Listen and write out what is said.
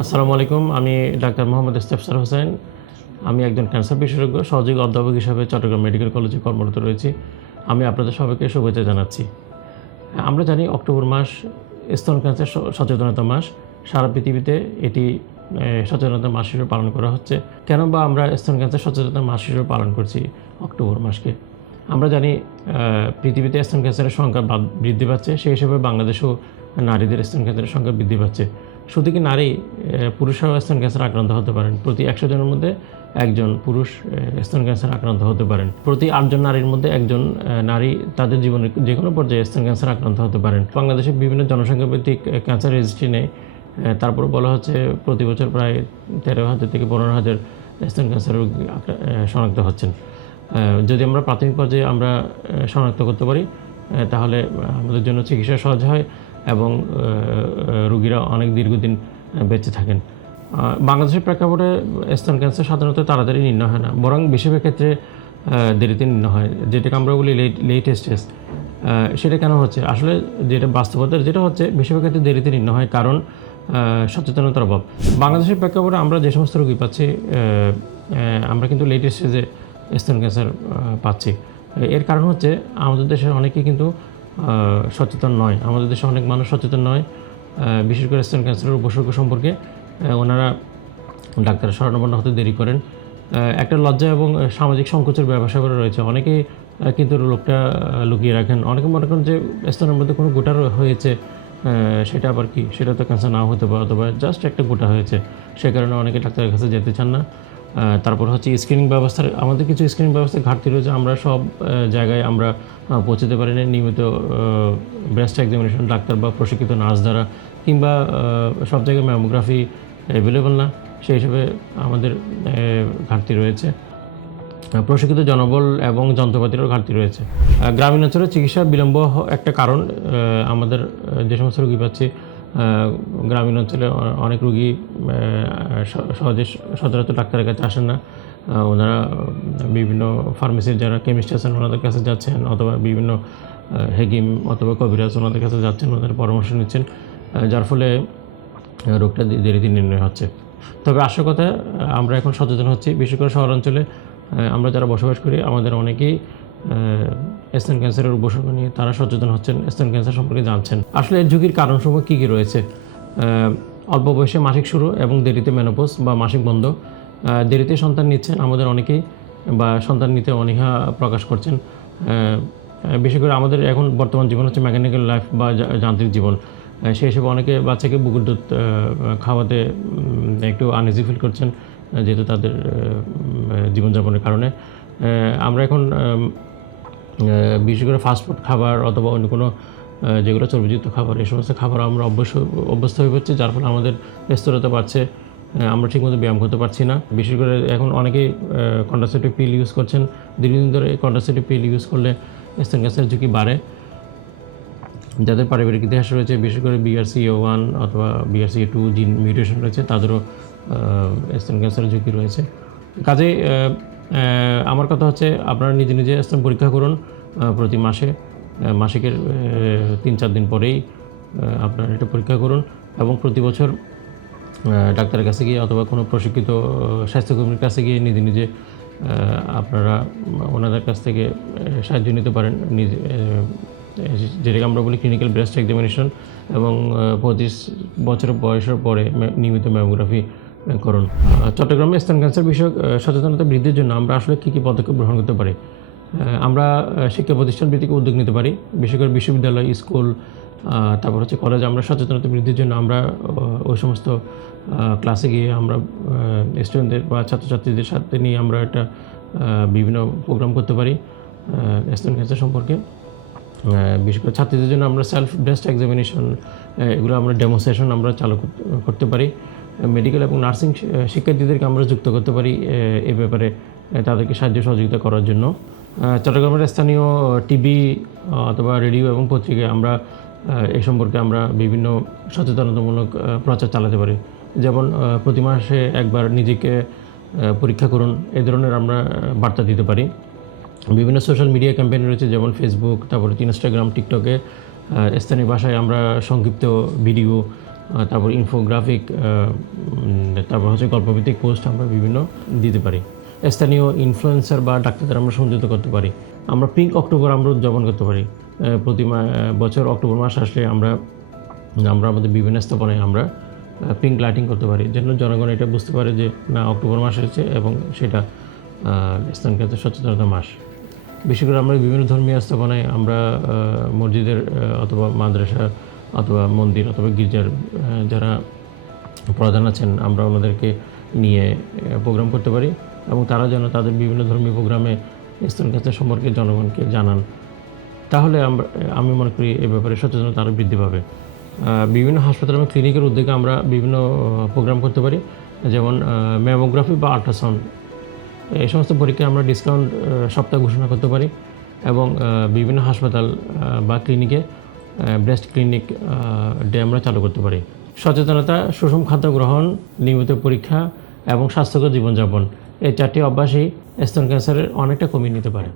আসসালামু আলাইকুম। আমি ডাক্তার মোহাম্মদ ইস্তেফসার হোসেন। আমি একজন ক্যান্সার বিশেষজ্ঞ, সহযোগী অধ্যাপক হিসাবে চট্টগ্রাম মেডিকেল কলেজে কর্মরত রয়েছি। আমি আপনাদের সবাইকে শুভেচ্ছা জানাচ্ছি। আমরা জানি অক্টোবর মাস স্তন ক্যান্সার সচেতনতা মাস। সারা পৃথিবীতে এটি সচেতনতা মাস হিসেবে পালন করা হচ্ছে। কেন বা আমরা স্তন ক্যান্সার সচেতনতা মাস হিসেবে পালন করছি অক্টোবর মাসকে? আমরা জানি পৃথিবীতে স্তন ক্যান্সারের সংখ্যা বৃদ্ধি পাচ্ছে, সেই হিসেবে বাংলাদেশেও নারীদের স্তন ক্যান্সারের সংখ্যা বৃদ্ধি পাচ্ছে। শুধু কি নারী, পুরুষরাও স্তন ক্যান্সার আক্রান্ত হতে পারেন। প্রতি 100 জনের মধ্যে একজন পুরুষ স্তন ক্যান্সার আক্রান্ত হতে পারেন। প্রতি 8 জন নারীর মধ্যে একজন নারী তাদের জীবনের যে কোনো পর্যায়ে স্তন ক্যান্সার আক্রান্ত হতে পারেন। বাংলাদেশে বিভিন্ন জনসংখ্যা ভিত্তিক ক্যান্সার রেজিস্ট্রি নেই। তারপর বলা হচ্ছে প্রতি বছর প্রায় 13,000 থেকে 15,000 স্তন ক্যান্সার রোগী শনাক্ত হচ্ছেন। যদি আমরা প্রাথমিক পর্যায়ে আমরা শনাক্ত করতে পারি, তাহলে আমাদের জন্য চিকিৎসা সহজ হয় এবং রোগীরা অনেক দীর্ঘদিন বেঁচে থাকেন। বাংলাদেশের প্রেক্ষাপটে স্তন ক্যান্সার সাধারণত তাড়াতাড়ি নির্ণয় হয় না, বরং বেশিরভাগ ক্ষেত্রে দেরিতে নির্ণয় হয়, যেটাকে আমরা বলি লেট স্টেজ। সেটা কেন হচ্ছে? আসলে যেটা বাস্তবতার যেটা হচ্ছে, বেশিরভাগ ক্ষেত্রে দেরিতে নির্ণয় হয় কারণ সচেতনতার অভাব। বাংলাদেশের প্রেক্ষাপটে আমরা যে সমস্ত রোগী পাচ্ছি, আমরা কিন্তু লেট স্টেজে স্তন ক্যান্সার পাচ্ছি। এর কারণ হচ্ছে আমাদের দেশের অনেকেই কিন্তু সচেতন নয়। আমাদের দেশে অনেক মানুষ সচেতন নয়, বিশেষ করে স্তন ক্যান্সারের উপসর্গ সম্পর্কে ওনারা ডাক্তারের শরণাপন্ন হতে দেরি করেন। একটা লজ্জা এবং সামাজিক সংকোচের ব্যবসা করে রয়েছে। অনেকেই কিন্তু রোগটা লুকিয়ে রাখেন। অনেকে মনে করেন যে স্তনের মধ্যে কোনো গোটা হয়েছে, সেটা আবার কি, সেটা তো ক্যান্সার নাও হতে পারে, অথবা জাস্ট একটা গোটা হয়েছে। সে কারণে অনেকে ডাক্তারের কাছে যেতে চান না। তারপর হচ্ছে স্ক্রিনিং ব্যবস্থার, আমাদের কিছু স্ক্রিনিং ব্যবস্থার ঘাটতি রয়েছে। আমরা সব জায়গায় আমরা পৌঁছতে পারি না নিয়মিত ব্রেস্ট এক্সামিনেশন ডাক্তার বা প্রশিক্ষিত নার্স দ্বারা, কিংবা সব জায়গায় ম্যামোগ্রাফি অ্যাভেলেবল না, সেই হিসেবে আমাদের ঘাটতি রয়েছে। প্রশিক্ষিত জনবল এবং যন্ত্রপাতিরও ঘাটতি রয়েছে। গ্রামীণ অঞ্চলে চিকিৎসা বিলম্ব একটা কারণ। আমাদের যে সমস্ত রোগী পাচ্ছি, গ্রামীণ অঞ্চলে অনেক রোগী সহজে সচরাচর ডাক্তারের কাছে আসেন না। ওনারা বিভিন্ন ফার্মেসির যারা কেমিস্ট আছেন ওনাদের কাছে যাচ্ছেন, অথবা বিভিন্ন হেকিম অথবা কবিরাজ ওনাদের কাছে যাচ্ছেন, ওনাদের পরামর্শ নিচ্ছেন, যার ফলে রোগটা দেরিতে নির্ণয় হচ্ছে। তবে আসল কথা, আমরা এখন সচেতন হচ্ছি। বিশেষ করে শহরাঞ্চলে আমরা যারা বসবাস করি, আমাদের অনেকেই স্তন ক্যান্সারের উপসর্গ নিয়ে তারা সচেতন হচ্ছেন, স্তন ক্যান্সার সম্পর্কে জানছেন। আসলে এর ঝুঁকির কারণসমূহ কী কী রয়েছে? অল্প বয়সে মাসিক শুরু এবং দেরিতে মেনোপজ বা মাসিক বন্ধ, দেরিতে সন্তান নিচ্ছেন আমাদের অনেকেই, বা সন্তান নিতে অনীহা প্রকাশ করছেন। বিশেষ করে আমাদের এখন বর্তমান জীবন হচ্ছে মেকানিক্যাল লাইফ বা যান্ত্রিক জীবন। সেই হিসেবে অনেকে বাচ্চাকে বুকের দুধ খাওয়াতে একটু আনইজি ফিল করছেন, যেহেতু তাদের জীবনযাপনের কারণে। আমরা এখন বিশেষ করে ফাস্টফুড খাবার অথবা অন্য কোনো যেগুলো চর্বিযুক্ত খাবার, এই সমস্ত খাবার আমরা অভ্যস্ত হয়ে পড়ছি, যার ফলে আমাদের স্থূলতা বাড়ছে। আমরা ঠিকমতো ব্যায়াম করতে পারছি না। বিশেষ করে এখন অনেকেই কন্ট্রাসেপটিভ পিল ইউজ করছেন। দীর্ঘদিন ধরে কন্ট্রাসেপটিভ পিল ইউজ করলে স্তন ক্যান্সারের ঝুঁকি বাড়ে। যাদের পারিবারিক ইতিহাস রয়েছে, বিশেষ করে BRCA1 অথবা BRCA2 জিন মিউটেশন রয়েছে, তাদেরও স্তন ক্যান্সারের ঝুঁকি রয়েছে। কাজেই আমার কথা হচ্ছে, আপনারা নিজে নিজে স্তন পরীক্ষা করুন। প্রতি মাসিকের 3-4 দিন পরেই আপনারা এটা পরীক্ষা করুন, এবং প্রতি বছর ডাক্তারের কাছে গিয়ে অথবা কোনো প্রশিক্ষিত স্বাস্থ্যকর্মীর কাছে গিয়ে নিজে নিজে আপনারা ওনাদের কাছ থেকে সাহায্য নিতে পারেন। যেটাকে আমরা বলি ক্লিনিক্যাল ব্রেস্ট এক্সামিনেশন, এবং 25 বছর বয়সের পরে নিয়মিত ম্যামোগ্রাফি করুন। চট্টগ্রামে স্তন ক্যান্সার বিষয়ক সচেতনতা বৃদ্ধির জন্য আমরা আসলে কী কী পদক্ষেপ গ্রহণ করতে পারি? আমরা শিক্ষা প্রতিষ্ঠান ভিত্তিক উদ্যোগ নিতে পারি, বিশেষ করে বিশ্ববিদ্যালয়, স্কুল, তারপর হচ্ছে কলেজ। আমরা সচেতনতা বৃদ্ধির জন্য আমরা ওই সমস্ত ক্লাসে গিয়ে আমরা স্টুডেন্টদের বা ছাত্রছাত্রীদের সাথে নিয়ে আমরা একটা বিভিন্ন প্রোগ্রাম করতে পারি স্তন ক্যান্সার সম্পর্কে। বিশেষ করে ছাত্রীদের জন্য আমরা সেলফ ব্রেস্ট এক্সামিনেশন, এগুলো আমরা ডেমোস্ট্রেশন আমরা চালু করতে পারি। মেডিকেল এবং নার্সিং শিক্ষার্থীদেরকে আমরা যুক্ত করতে পারি এ ব্যাপারে, তাদেরকে সাহায্য সহযোগিতা করার জন্য। চট্টগ্রামের স্থানীয় টিভি অথবা রেডিও এবং পত্রিকায় আমরা এই সম্পর্কে আমরা বিভিন্ন সচেতনতামূলক প্রচার চালাতে পারি। যেমন প্রতি মাসে একবার নিজেকে পরীক্ষা করুন, এই ধরনের আমরা বার্তা দিতে পারি। বিভিন্ন সোশ্যাল মিডিয়া ক্যাম্পেইন রয়েছে, যেমন ফেসবুক, তারপরে ইনস্টাগ্রাম, টিকটকে স্থানীয় ভাষায় আমরা সংক্ষিপ্ত ভিডিও তারপর ইনফোগ্রাফিক, তারপর হচ্ছে গল্পভিত্তিক পোস্ট আমরা বিভিন্ন দিতে পারি। স্থানীয় ইনফ্লুয়েন্সার বা ডাক্তারদের আমরা সংযুক্ত করতে পারি। আমরা পিঙ্ক অক্টোবর আমরা উদযাপন করতে পারি। প্রতি বছর অক্টোবর মাস আসলে আমরা আমাদের বিভিন্ন স্থাপনায় আমরা পিঙ্ক লাইটিং করতে পারি, যেন জনগণ এটা বুঝতে পারে যে না, অক্টোবর মাস এসেছে এবং সেটা স্তন ক্যান্সার সচেতনতা মাস। বিশেষ করে আমরা বিভিন্ন ধর্মীয় স্থাপনায় আমরা মসজিদের অথবা মাদ্রাসা অথবা মন্দির অথবা গির্জার যারা প্রধান আছেন, আমরা ওনাদেরকে নিয়ে প্রোগ্রাম করতে পারি এবং তারা যেন তাদের বিভিন্ন ধর্মীয় প্রোগ্রামে স্তন ক্যান্সার সম্পর্কে জনগণকে জানান। তাহলে আমি মনে করি এ ব্যাপারে সচেতনতা আরও বৃদ্ধি পাবে। বিভিন্ন হাসপাতাল এবং ক্লিনিকের উদ্যোগে আমরা বিভিন্ন প্রোগ্রাম করতে পারি, যেমন ম্যামোগ্রাফি বা আল্ট্রাসাউন্ড। এই সমস্ত পরীক্ষায় আমরা ডিসকাউন্ট সপ্তাহ ঘোষণা করতে পারি এবং বিভিন্ন হাসপাতাল বা ক্লিনিকে ব্রেস্ট ক্লিনিক ডে আমরা চালু করতে পারি। সচেতনতা, সুষম খাদ্য গ্রহণ, নিয়মিত পরীক্ষা এবং স্বাস্থ্যকর জীবনযাপন, এই 4টি অভ্যাসই স্তন ক্যান্সারের অনেকটা কমিয়ে নিতে পারে।